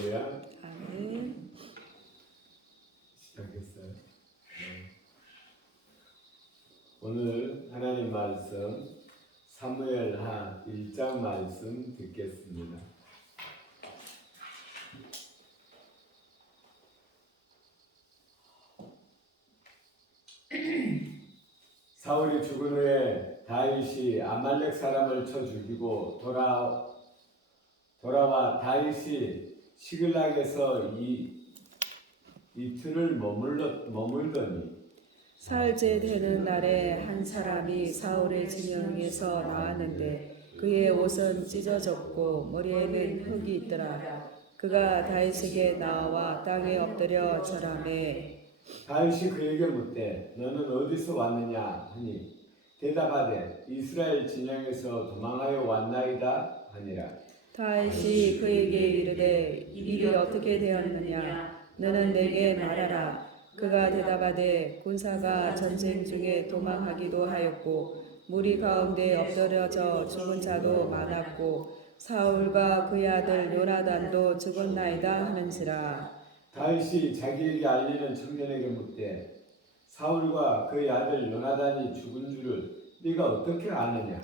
할렐루야. 아멘. 시작했어요. 네. 오늘 하나님 말씀 사무엘하 1장 말씀 듣겠습니다. 사울이 죽은 후에 다윗이 아말렉 사람을 쳐 죽이고 돌아와 다윗이 시글락에서 이틀을 머물더니 사흘째 되는 날에 한 사람이 사울의 진영에서 나왔는데 그의 옷은 찢어졌고 머리에는 흙이 있더라. 그가 다윗에게 나와 땅에 엎드려 절하매 다윗이 그에게 묻되 너는 어디서 왔느냐 하니 대답하되 이스라엘 진영에서 도망하여 왔나이다 하니라. 다윗이 그에게 이르되 일이 어떻게 되었느냐 너는 내게 말하라. 그가 대답하되 군사가 전쟁 중에 도망하기도 하였고 무리 가운데 엎드려져 죽은 자도 많았고 사울과 그의 아들 요나단도 죽었나이다 하는지라. 다윗이 자기에게 알리는 청년에게 묻되 사울과 그의 아들 요나단이 죽은 줄을 네가 어떻게 아느냐.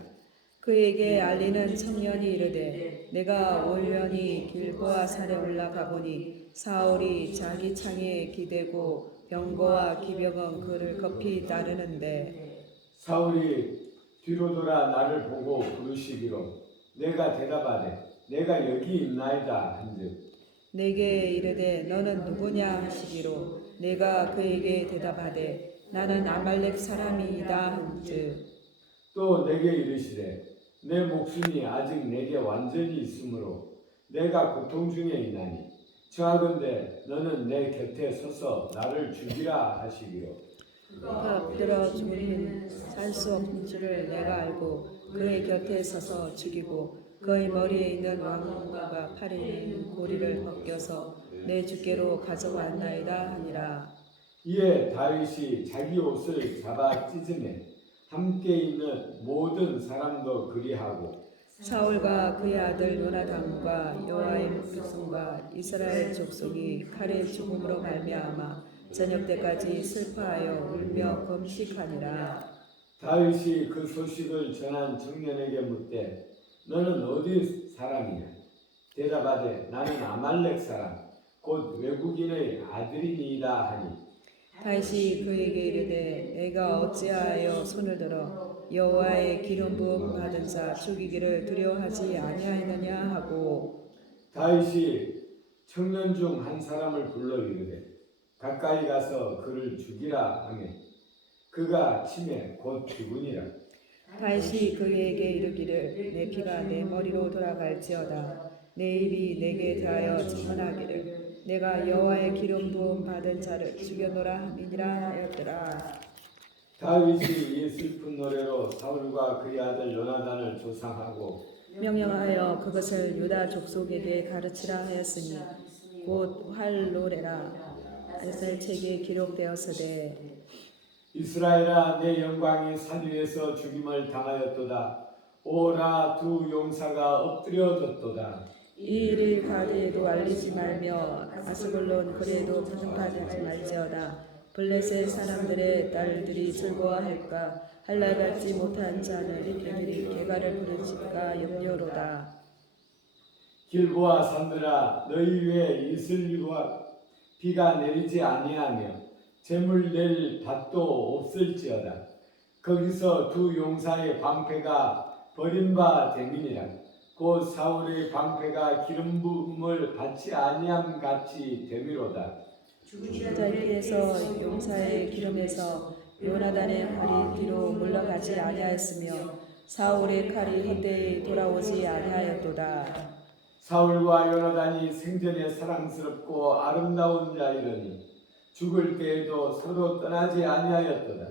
그에게 알리는 청년이 이르되 내가 올련히 길보아 산에 올라가 보니 사울이 자기 창에 기대고 병거와 기병은 그를 급히 따르는데 사울이 뒤로 돌아 나를 보고 부르시기로 내가 대답하되 내가 여기 있나이다 한즉 내게 이르되 너는 누구냐 하시기로 내가 그에게 대답하되 나는 아말렉 사람이이다 한즉 또 내게 이르시되 내 목숨이 아직 내게 완전히 있으므로 내가 고통 중에 있나니 청하건대 너는 내 곁에 서서 나를 죽이라 하시기로 그가 엎드려 죽으면 살 수 없는 줄을 내가 알고 그의 곁에 서서 죽이고 그의 머리에 있는 왕관과 팔에 있는 고리를 벗겨서 내 주께로 가져왔나이다 하니라. 이에 다윗이 자기 옷을 잡아 찢으매 함께 있는 모든 사람도 그리하고 사울과 그의 아들 요나단과 여호와의 백성과 이스라엘 족속이 칼의 죽음으로 말미암아 저녁 때까지 슬퍼하여 울며 금식하니라. 다윗이 그 소식을 전한 청년에게 묻되 너는 어디 사람이냐. 대답하되 나는 아말렉 사람 곧 외국인의 아들이니이다 하니 다윗이 그에게 이르되 내가 어찌하여 손을 들어 여호와의 기름 부음 받은 자 죽이기를 두려워하지 아니하였느냐 하고 다윗이 청년 중 한 사람을 불러 이르되 가까이 가서 그를 죽이라 하매 그가 치매 곧 죽으니라. 다윗이 그에게 이르기를 내 피가 내 머리로 돌아갈지어다 내 입이 내게 대하여 증언하기를 내가 여호와의 기름 부음 받은 자를 죽여노라 함이니라 하였더라. 다윗이 이 슬픈 노래로 사울과 그의 아들 요나단을 조상하고 명령하여 그것을 유다 족속에게 가르치라 하였으니 곧 활노래라. 에셀책에 기록되었으되 이스라엘아 내 영광이 산 위에서 죽임을 당하였도다. 오라 두 용사가 엎드려졌도다. 이 일을 가드에도 알리지 말며 아스글론 그레도 부정하지 말지어다. 블레셋 사람들의 딸들이 즐거워할까 할날 갖지 못한 자는 그들이 개가를 부르실까 염려로다. 길보아 산들아 너희 위에 이슬과 비가 내리지 아니하며 재물 낼 밭도 없을지어다. 거기서 두 용사의 방패가 버린 바 됨이니라. 곧 사울의 방패가 기름 부음을 받지 아니함 같이 됨이로다. 죽은 자의 피에서 용사의 기름에서 요나단의 팔이 뒤로 물러가지 아니하였으며 사울의 칼이 헛되이 돌아오지 아니하였도다. 사울과 요나단이 생전에 사랑스럽고 아름다운 자이러니 죽을 때에도 서로 떠나지 아니하였도다.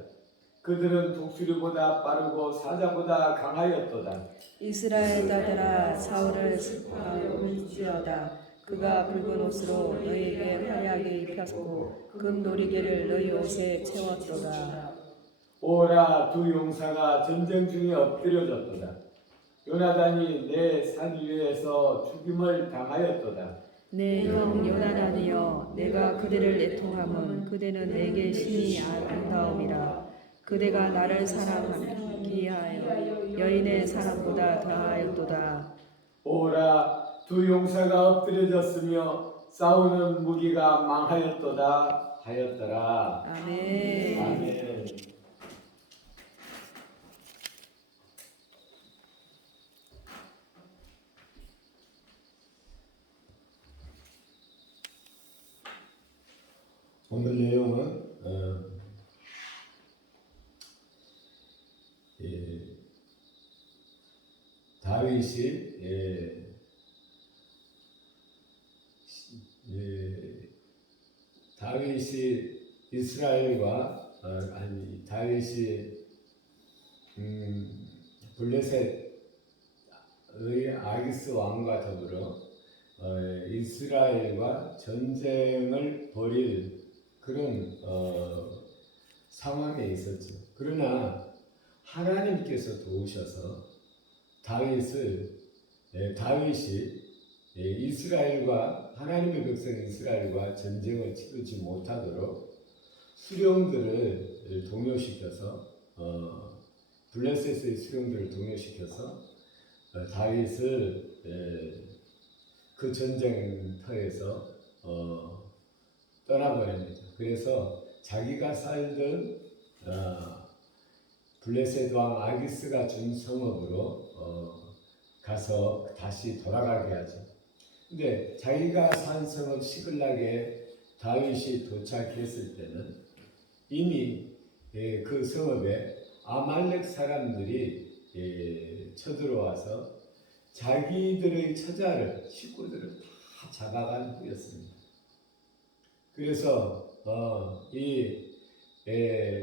그들은 독수리보다 빠르고 사자보다 강하였도다. 이스라엘 딸들아 사울을 슬퍼할지어다. 그가 붉은 옷으로 너희에게 화려하게 입혔고 금 놀이개를 너희 옷에 채웠도다. 오라 두 용사가 전쟁 중에 엎드려졌도다. 요나단이 내 산 위에서 죽임을 당하였도다. 내 형 요나단이여 내가 그대를 애통함은 그대는 내게 심히 아름다움이라. 그대가 나를 사랑하기 위하여 여인의 사랑보다 더하였도다. 오라 두 용사가 엎드려졌으며 싸우는 무기가 망하였도다 하였더라. 아멘. 아멘. 오늘 내용은 다윗이 다윗이 이스라엘과 다윗이 블레셋의 아기스 왕과 더불어 이스라엘과 전쟁을 벌일 그런 상황에 있었죠. 그러나 하나님께서 도우셔서 다윗이 이스라엘과 하나님의 백성 이스라엘과 전쟁을 치르지 못하도록 수령들을 동요시켜서 블레셋의 수령들을 동요시켜서 다윗을 그 전쟁터에서 떠나버립니다. 그래서 자기가 살던 블레셋 왕 아기스가 준 성읍으로 가서 다시 돌아가게 하죠. 근데 자기가 산 성읍 시글락에 다윗이 도착했을 때는 이미 그 성읍에 아말렉 사람들이 쳐들어와서 자기들의 처자를 식구들을 다 잡아간 후였습니다. 그래서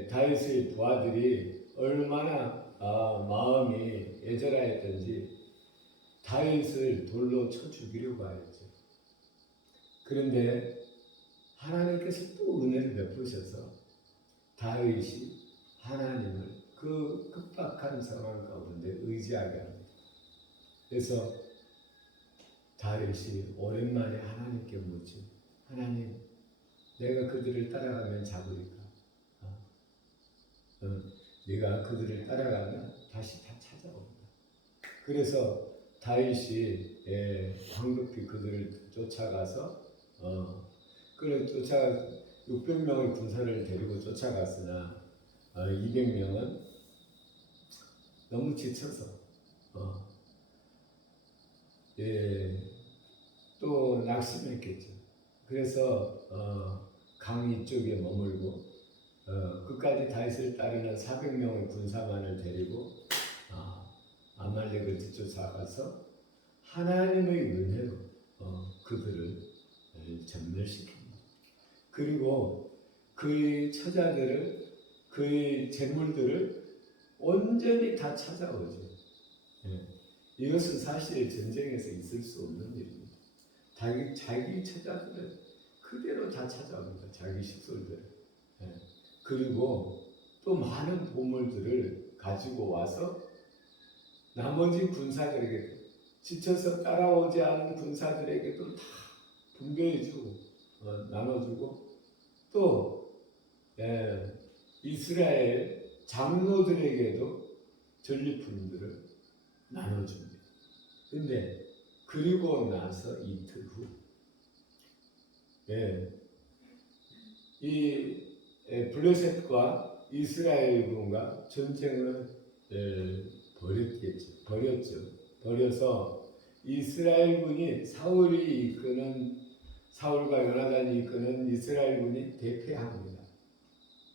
다윗의 부하들이 얼마나 마음이 애절하였던지 다윗을 돌로 쳐 죽이려고 하였죠. 그런데 하나님께서 또 은혜를 베푸셔서 다윗이 하나님을 그 급박한 상황 가운데 의지하게 합니다. 그래서 다윗이 오랜만에 하나님께 묻죠. 하나님, 내가 그들을 따라가면 잡으리까? 네가 그들을 따라가면 다시 다 찾아온다. 그래서 다윗이 황급히 그들을 쫓아가서 그를 600명의 군사를 데리고 쫓아갔으나 200명은 너무 지쳐서 또 낙심했겠죠. 그래서 강 이쪽에 머물고 끝까지 다윗을 따르는 400명의 군사만을 데리고 아말렉을 뒤쫓아가서 하나님의 은혜로 그들을 전멸시킵니다. 그리고 그의 처자들을, 그의 재물들을 온전히 다 찾아오죠. 이것은 사실 전쟁에서 있을 수 없는 일입니다. 자기 처자들을 그대로 다 찾아옵니다. 자기 식솔들을. 그리고 또 많은 보물들을 가지고 와서 나머지 군사들에게, 지쳐서 따라오지 않은 군사들에게도 다 분배해주고 나눠주고, 또 이스라엘 장로들에게도 전리품들을 나눠줍니다. 근데 그리고 나서 이틀 후 이 블레셋과 이스라엘군과 전쟁을 벌였죠. 이스라엘군이 사울과 요나단이 이끄는 이스라엘군이 대패합니다.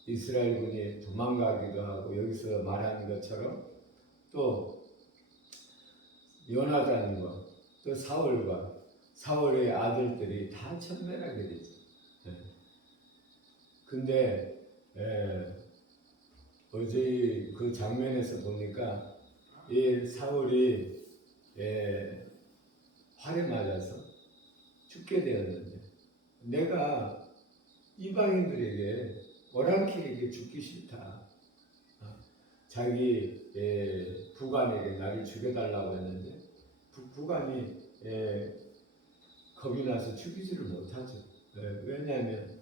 이스라엘군이 도망가기도 하고, 여기서 말하는 것처럼 또 요나단과 또 사울의 아들들이 다 전멸하게 되죠. 근데 어제 그 장면에서 보니까 이 사울이 활에 맞아서 죽게 되었는데, 내가 이방인들에게 오랑캐에게 죽기 싫다. 자기 부관에게 나를 죽여달라고 했는데 부관이 겁이 나서 죽이지를 못하죠. 왜냐하면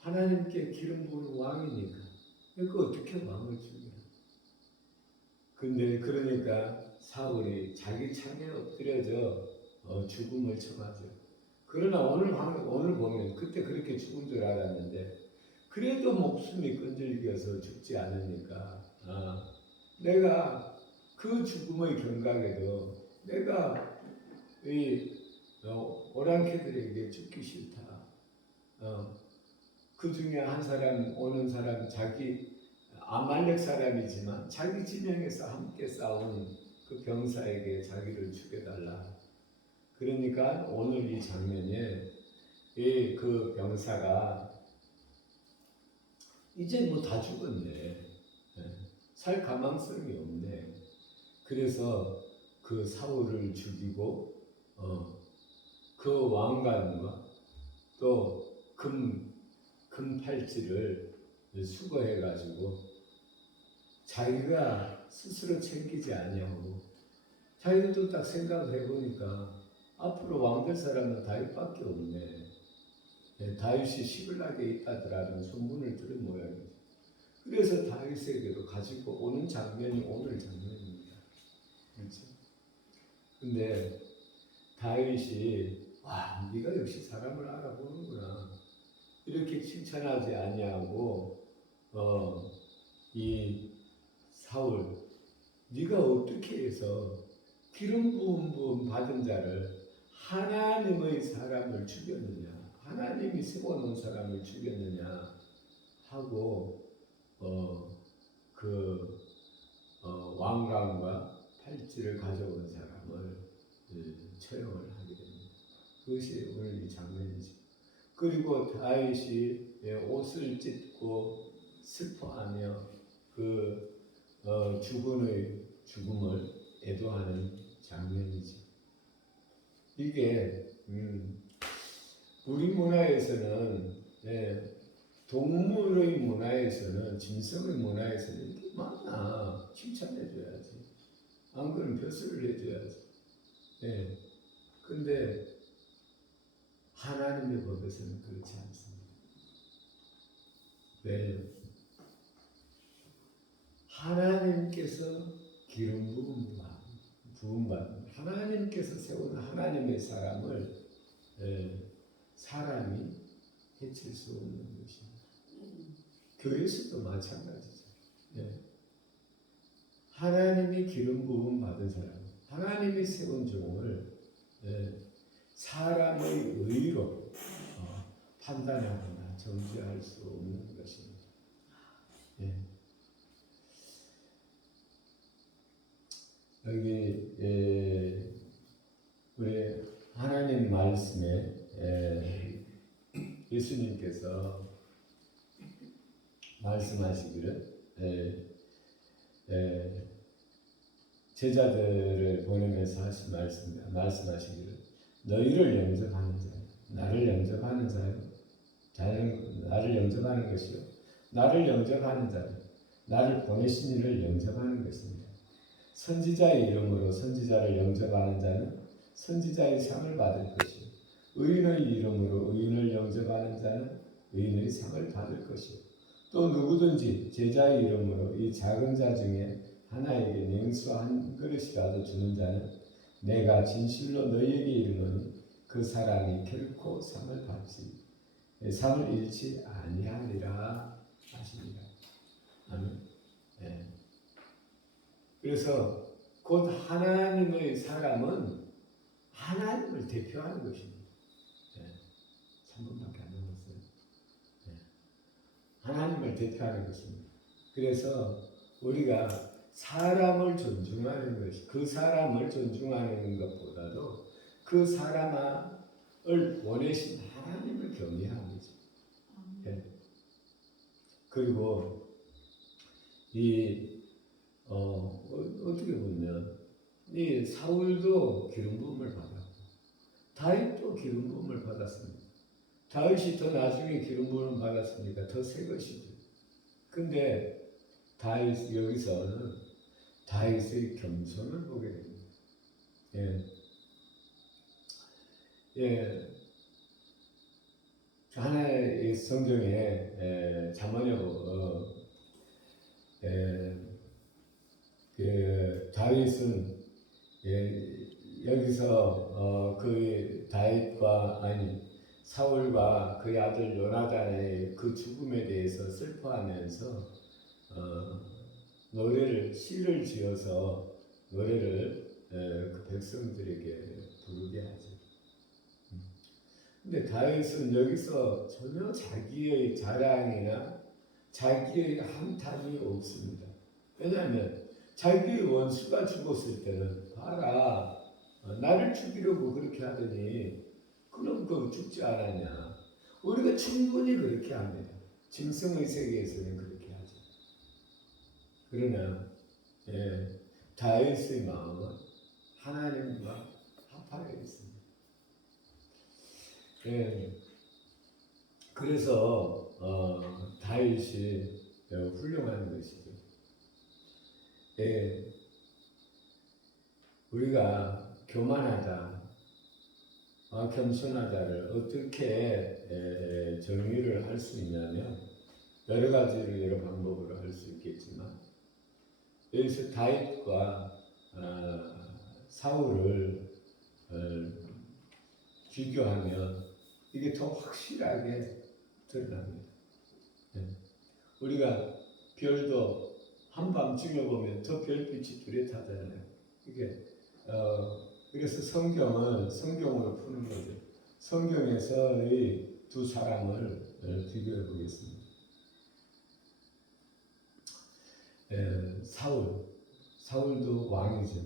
하나님께 기름 부은 왕이니까. 그 어떻게 왕을 죽여? 근데 그러니까 사울이 자기 창에 엎드려져 죽음을 청하죠. 그러나 오늘 보면 그때 그렇게 죽은 줄 알았는데 그래도 목숨이 끈질겨서 죽지 않으니까 내가 그 죽음의 경각에도 내가 이 오랑캐들에게 죽기 싫다. 그 중에 한 사람 오는 사람 자기 아말렉 사람이지만 자기 진영에서 함께 싸운 그 병사에게 자기를 죽여달라. 그러니까 오늘 이 장면에 그 병사가 이제 뭐 다 죽었네. 살 가망성이 없네. 그래서 그 사울을 죽이고 그 왕관과 또 금 팔찌를 수거해가지고 자기가 스스로 챙기지 아니하고 자기도 딱 생각을 해보니까 앞으로 왕될 사람은 다윗밖에 없네. 다윗이 시글락에 있다더라는 소문을 들은 모양이죠. 그래서 다윗에게도 가지고 오는 장면이 오늘 장면입니다. 그렇죠? 근데 다윗이 와, 네가 역시 사람을 알아보는구나. 이렇게 칭찬하지 아니하고 이 사울, 네가 어떻게 해서 기름 부음 받은 자를 하나님의 사람을 죽였느냐, 하나님이 세워놓은 사람을 죽였느냐 하고 왕관과 팔찌를 가져온 사람을 처형을 하게 됩니다. 그것이 오늘 이 장면이죠. 그리고 다윗이 옷을 찢고 슬퍼하며 그 죽음을 애도하는 장면이지. 이게 우리 문화에서는 동물의 문화에서는 짐승의 문화에서는 이게 많아. 칭찬해줘야지. 안 그러면 벼슬을 해줘야지. 근데 하나님의 법에서는 그렇지 않습니다. 왜요? 하나님께서 기름 부음받는 하나님께서 세운 하나님의 사람을 사람이 해칠 수 없는 것입니다. 교회에서도 마찬가지죠. 하나님이 기름 부음 받은 사람, 하나님이 세운 종을 사람의 의로 판단하거나 정죄할 수 없는 것입니다. 여기 우리 하나님 말씀에 예수님께서 말씀하시기를 제자들을 보내면서 하신 말씀하시기를 너희를 영접하는 자, 나를 영접하는 자는 나를 영접하는 것이요, 나를 영접하는 자는 나를 보내신 이를 영접하는 것입니다. 선지자의 이름으로 선지자를 영접하는 자는 선지자의 상을 받을 것이요, 의인의 이름으로 의인을 영접하는 자는 의인의 상을 받을 것이요, 또 누구든지 제자의 이름으로 이 작은 자 중에 하나에게 냉수 한 그릇이라도 주는 자는 내가 진실로 너희에게 이르노니 그 사람이 결코 상을 잃지 아니하리라 하십니다. 아멘. 그래서 곧 하나님의 사람은 하나님을 대표하는 것입니다. 3분밖에 안 남았어요. 하나님을 대표하는 것입니다. 그래서 우리가 사람을 존중하는 것이, 그 사람을 존중하는 것보다도 그 사람을 보내신 하나님을 경외하는 거죠. 그리고 어떻게 보면 이 사울도 기름 부음을 받았고 다윗도 기름 부음을 받았습니다. 다윗이 더 나중에 기름 부음을 받았으니까 더 새 것이죠. 근데 여기서는 다윗의 겸손을 보게 됩니다. 예, 하나의 성경에 잠언에 그 다윗은 여기서 그 다윗과 아니 사울과 그의 아들 요나단의 그 죽음에 대해서 슬퍼하면서 노래를 시를 지어서 노래를 그 백성들에게 부르게 하죠. 근데 다윗은 여기서 전혀 자기의 자랑이나 자기의 한탄이 없습니다. 왜냐하면 자기의 원수가 죽었을 때는 봐라 나를 죽이려고 그렇게 하더니 그럼 그 죽지 않았냐. 우리가 충분히 그렇게 합니다. 짐승의 세계에서는 그렇게 하죠. 그러나 다윗의 마음은 하나님과 합하여 있습니다. 그래서 다윗이 훌륭한 것이죠. 우리가 교만하다, 겸손하다를 어떻게 정의를 할 수 있냐면 여러 가지로 여러 방법으로 할 수 있겠지만 여기서 다윗과 사울을 비교하면 이게 더 확실하게 드러납니다. 우리가 별도 한밤중에 보면 더 별빛이 뚜렷하잖아요. 이게 그래서 성경으로 푸는 거죠. 성경에서의 두 사람을 비교해 보겠습니다. 사울도 왕이죠.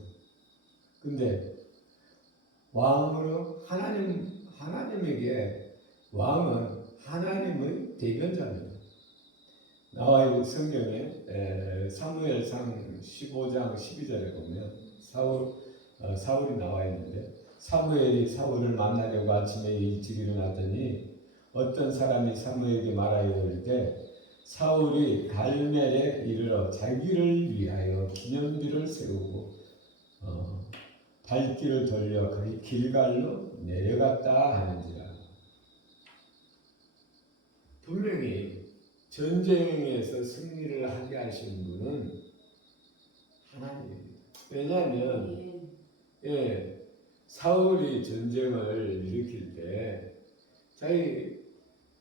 근데 왕으로 하나님에게 왕은 하나님의 대변자입니다. 나와 있는 성경에 사무엘상 15장 12절에 보면 사울이 나와 있는데 사무엘이 사울을 만나려고 아침에 일찍 일어났더니 어떤 사람이 사무엘에게 말하여 이르되 사울이 갈멜에 이르러 자기를 위하여 기념비를 세우고 발길을 돌려 그의 길갈로 내려갔다 하는지라. 분명히 전쟁에서 승리를 하게 하신 분은 하나님입니다. 왜냐하면 사울이 전쟁을 일으킬 때 자기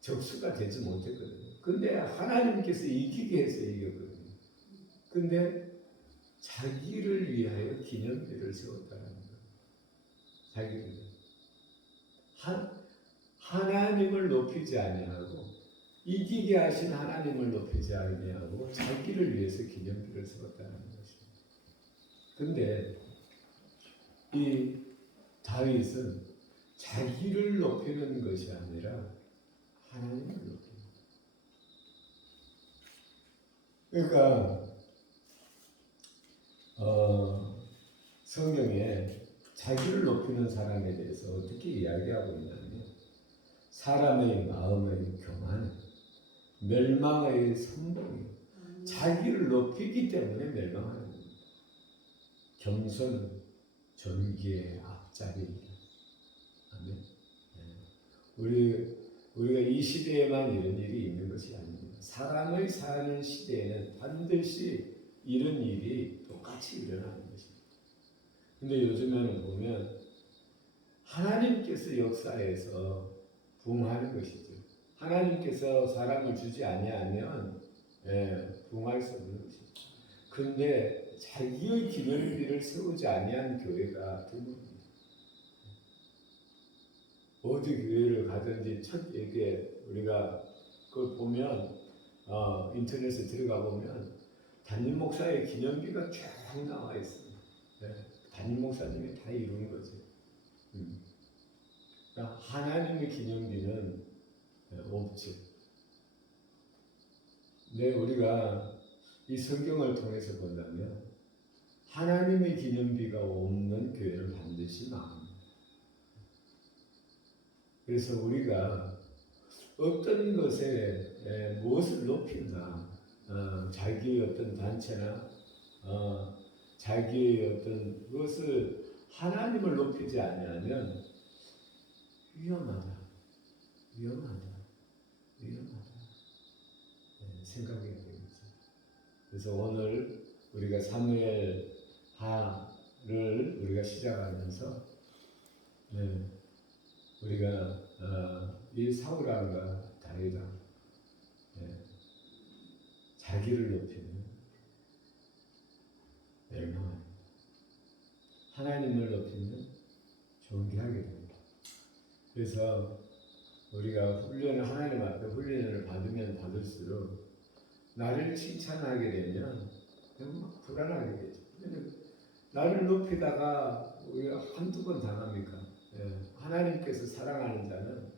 적수가 되지 못했거든요. 근데 하나님께서 이기게 해서 이겼거든요. 근데 자기를 위하여 기념비를 세웠다는 거예요. 자기를 하나님을 높이지 아니하고 이기게 하신 하나님을 높이지 아니하고 자기를 위해서 기념비를 세웠다는 것입니다. 근데 이 다윗은 자기를 높이는 것이 아니라 하나님을 높이는 거예요. 그러니까 성경에 자기를 높이는 사람에 대해서 어떻게 이야기하고 있냐면 사람의 마음의 교만, 멸망의 선봉이 자기를 높이기 때문에 멸망하는 겁니다. 겸손은 존귀의 앞자리입니다. 아멘. 우리가 이 시대에만 이런 일이 있는 것이 아닙니다. 사람의 사는 시대에는 반드시 이런 일이 똑같이 일어나는 것입니다. 근데 요즘에는 보면 하나님께서 역사에서 부흥하는 것이죠. 하나님께서 사람을 주지 아니하면 부흥할 수 없는 것입니다. 그런데 자기의 기념비를 세우지 아니한 교회가 드뭅니다. 어디 교회를 가든지 첫 얘기에 우리가 그걸 보면 인터넷에 들어가 보면 담임 목사의 기념비가 쫙 나와 있습니다. 담임 목사님이 다 이룬 거죠. 그러니까 하나님의 기념비는 없죠. 근데 우리가 이 성경을 통해서 본다면 하나님의 기념비가 없는 교회는 반드시 망합니다. 그래서 우리가 어떤 것에 무엇을 높인다, 자기의 어떤 단체나 자기의 어떤 것을 하나님을 높이지 않으면 위험하다. 네, 생각해야 되겠죠. 그래서 오늘 우리가 사무엘 하를 우리가 시작하면서 네, 우리가 이 사울왕과 다윗왕 네, 자기를 높이는 멸망합니다. 하나님을 높이는 존귀하게 됩니다. 그래서 우리가 하나님 앞에 훈련을 받으면 받을수록 나를 칭찬하게 되면 너무 불안하게 되죠. 나를 높이다가 우리가 한두 번 당합니까? 하나님께서 사랑하는 자는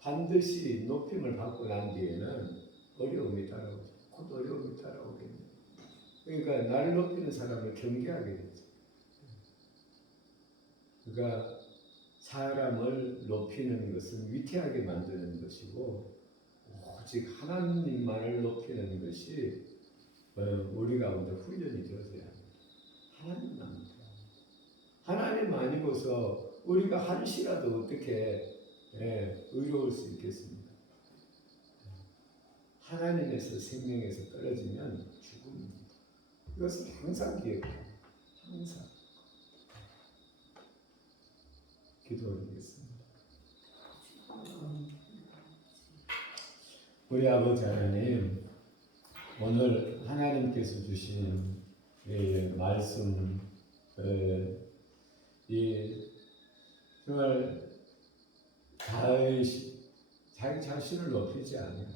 반드시 높임을 받고 난 뒤에는 어려움이 따라오죠. 곧 어려움이 따라오겠네요. 그러니까 나를 높이는 사람을 경계하게 되죠. 그러니까 사람을 높이는 것은 위태하게 만드는 것이고 오직 하나님만을 높이는 것이 우리 가운데 훈련이 되어져야 합니다. 하나님만. 하나님 아니고서 우리가 한시라도 어떻게 의로울 수 있겠습니까? 하나님에서 생명에서 떨어지면 죽음입니다. 이것은 항상 기억해요. 항상. 기도드리겠습니다. 우리 아버지 하나님, 오늘 하나님께서 주신 말씀, 정말 다윗이 자기 자신을 높이지 않아요.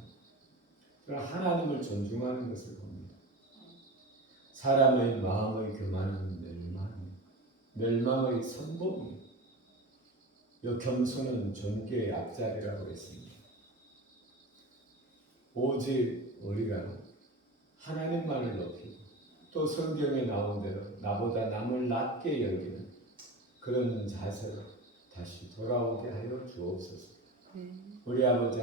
그러나 하나님을 존중하는 것을 봅니다. 사람의 마음의 교만은 멸망의 선봉이, 이 겸손은 존귀의 앞자리라고 했습니다. 오직 우리가 하나님만을 높이고 또 성경에 나온 대로 나보다 남을 낮게 여기는 그런 자세로 다시 돌아오게 하여 주옵소서. 우리 아버지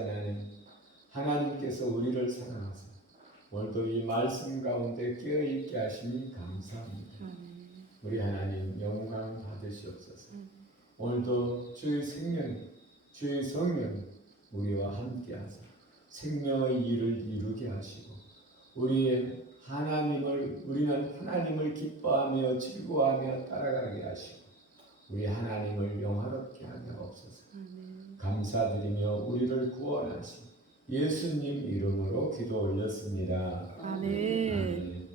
하나님께서 우리를 사랑하사 오늘도 이 말씀 가운데 깨어있게 하시니 감사합니다. 우리 하나님 영광 받으시옵소서. 오늘도 주의 생명, 주의 성령 우리와 함께 하사 생명의 일을 이루게 하시고 우리는 하나님을 기뻐하며 즐거워하며 따라가게 하시고 우리 하나님을 영화롭게 하게 하옵소서. 감사드리며 우리를 구원하신 예수님 이름으로 기도 올렸습니다. 아멘. 아멘.